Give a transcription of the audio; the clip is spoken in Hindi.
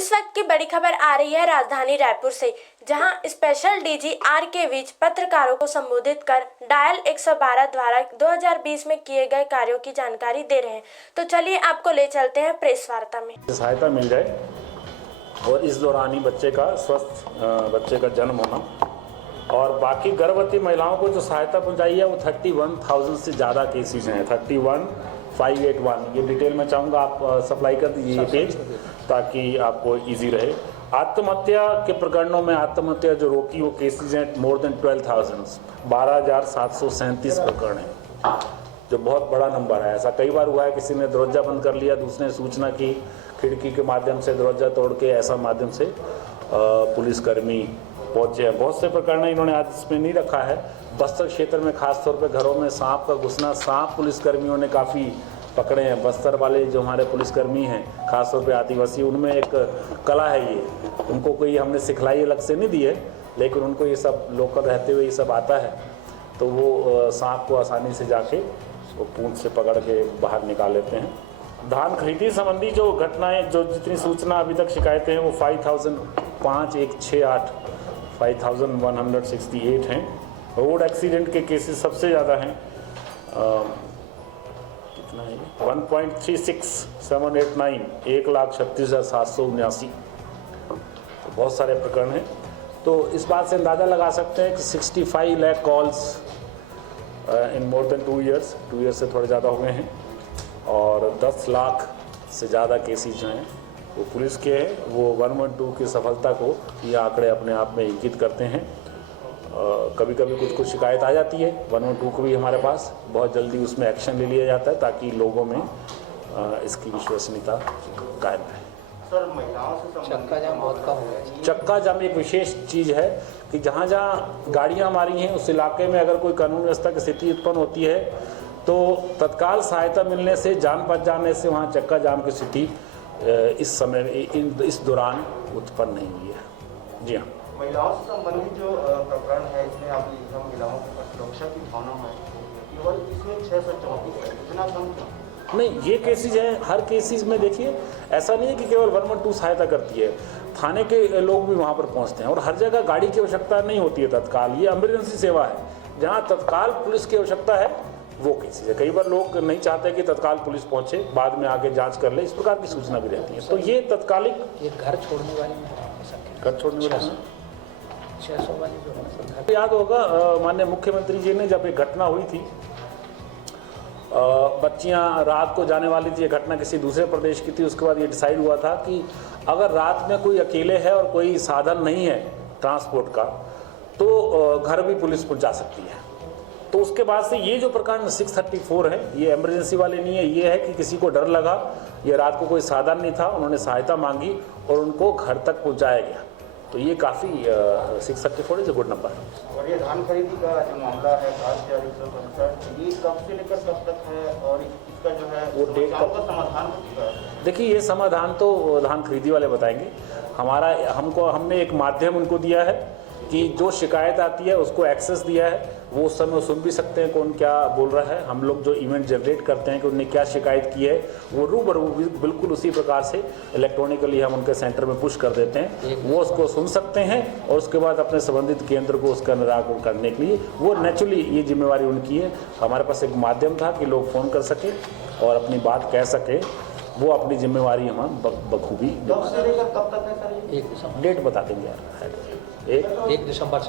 इस वक्त की बड़ी खबर आ रही है राजधानी रायपुर से, जहां स्पेशल डीजी आर.के. विज पत्रकारों को संबोधित कर डायल 112 द्वारा 2020 में किए गए कार्यों की जानकारी दे रहे हैं। तो चलिए आपको ले चलते हैं प्रेस वार्ता में। सहायता मिल जाए और इस दौरान ही बच्चे का स्वस्थ बच्चे का जन्म होना और बाकी गर्भवती महिलाओं को जो सहायता पहुंचाई है वो 31,000 से ज़्यादा केसेज हैं। 31,581 ये डिटेल में चाहूँगा आप सप्लाई कर दीजिए ये पेज, ताकि आपको इजी रहे। आत्महत्या के प्रकरणों में आत्महत्या जो रोकी वो केसेज हैं मोर देन 12,000, 12,737 प्रकरण हैं, जो बहुत बड़ा नंबर है। ऐसा कई बार हुआ है, किसी ने दरवाजा बंद कर लिया, दूसरे ने सूचना की, खिड़की के माध्यम से दरवाजा तोड़ के ऐसा माध्यम से पुलिसकर्मी पहुंचे हैं। बहुत से प्रकरण इन्होंने आज इसमें नहीं रखा है। बस्तर क्षेत्र में खासतौर पे घरों में सांप का घुसना, सांप पुलिसकर्मियों ने काफ़ी पकड़े हैं। बस्तर वाले जो हमारे पुलिसकर्मी हैं, खासतौर पे आदिवासी, उनमें एक कला है ये, उनको कोई हमने सिखलाई अलग से नहीं दी है, लेकिन उनको ये सब लोकल रहते हुए ये सब आता है, तो वो सांप को आसानी से जाके वो पूंछ से पकड़ के बाहर निकाल लेते हैं। धान खरीदी संबंधी जो घटनाएं, जो जितनी सूचना अभी तक शिकायतें हैं वो 5,168 हैं। रोड एक्सीडेंट के केसेस सबसे ज़्यादा हैं, कितना है 1.36789, 1,36,779, तो बहुत सारे प्रकरण हैं। तो इस बात से अंदाज़ा लगा सकते हैं कि 65 lakh calls in more than 2 years से थोड़े ज़्यादा हो गए हैं और 10 लाख से ज़्यादा केसेज जो हैं वो पुलिस के हैं। वो 112 की सफलता को ये आंकड़े अपने आप में इंगित करते हैं। कभी कभी कुछ शिकायत आ जाती है 112 को भी हमारे पास, बहुत जल्दी उसमें एक्शन ले लिया जाता है ताकि लोगों में इसकी विश्वसनीयता कायम रहे। सर, महिलाओं से चक्का जाम बहुत कम हो गया। चक्का जाम एक विशेष चीज़ है कि जहाँ जहाँ गाड़ियाँ हमारी हैं उस इलाके में अगर कोई कानून व्यवस्था की स्थिति उत्पन्न होती है तो तत्काल सहायता मिलने से, जान बच जाने से वहाँ चक्का जाम की स्थिति इस समय इस दौरान उत्पन्न नहीं हुई है। जी हाँ, महिलाओं से संबंधित जो प्रकरण है इसमें आप लिखा महिलाओं के पास सुरक्षा की भावना है, केवल इसमें 634 है, इतना कम क्यों? नहीं, ये केसेज हैं, हर केसेज में देखिए ऐसा नहीं है कि केवल 112 सहायता करती है, थाने के लोग भी वहाँ पर पहुँचते हैं और हर जगह गाड़ी की आवश्यकता नहीं होती है तत्काल। ये इमरजेंसी सेवा है, जहाँ तत्काल पुलिस की आवश्यकता है वो केसेज है। कई बार लोग नहीं चाहते कि तत्काल पुलिस पहुंचे, बाद में आके जांच कर ले, इस प्रकार की सूचना भी रहती है। तो ये तत्कालिक, ये घर छोड़ने वाले में 600 वाली जो है, याद होगा माननीय मुख्यमंत्री जी ने जब एक घटना हुई थी, बच्चियां रात को जाने वाली थी, ये घटना किसी दूसरे प्रदेश की थी, उसके बाद ये डिसाइड हुआ था कि अगर रात में कोई अकेले है और कोई साधन नहीं है ट्रांसपोर्ट का तो घर भी पुलिस पहुंचा सकती है। तो उसके बाद से ये जो प्रकरण 634 है, ये इमरजेंसी वाले नहीं है, ये है कि किसी को डर लगा, ये रात को कोई साधन नहीं था, उन्होंने सहायता मांगी और उनको घर तक पहुंचाया गया। तो ये काफ़ी 634 इज अ गुड नंबर। और ये धान खरीदी का जो मामला है, ये कब से लेकर कब तक है और इसका जो है वो डेट का समाधान? देखिए, ये समाधान तो धान खरीदी वाले बताएंगे। हमने एक माध्यम उनको दिया है कि जो शिकायत आती है उसको एक्सेस दिया है, वो उस समय सुन भी सकते हैं कौन क्या बोल रहा है। हम लोग जो इवेंट जनरेट करते हैं कि उन्होंने क्या शिकायत की है, वो रूबरू बिल्कुल उसी प्रकार से इलेक्ट्रॉनिकली हम उनके सेंटर में पुश कर देते हैं, वो उसको सुन सकते हैं और उसके बाद अपने संबंधित केंद्र को उसका निराकरण करने के लिए वो नेचुरली ये जिम्मेवारी उनकी है। हमारे पास एक माध्यम था कि लोग फ़ोन कर सकें और अपनी बात कह सकें, वो अपनी जिम्मेवारी हम बखूबी। कब से लेकर कब तक है सर? डेट बता देंगे यार, 1 दिसंबर से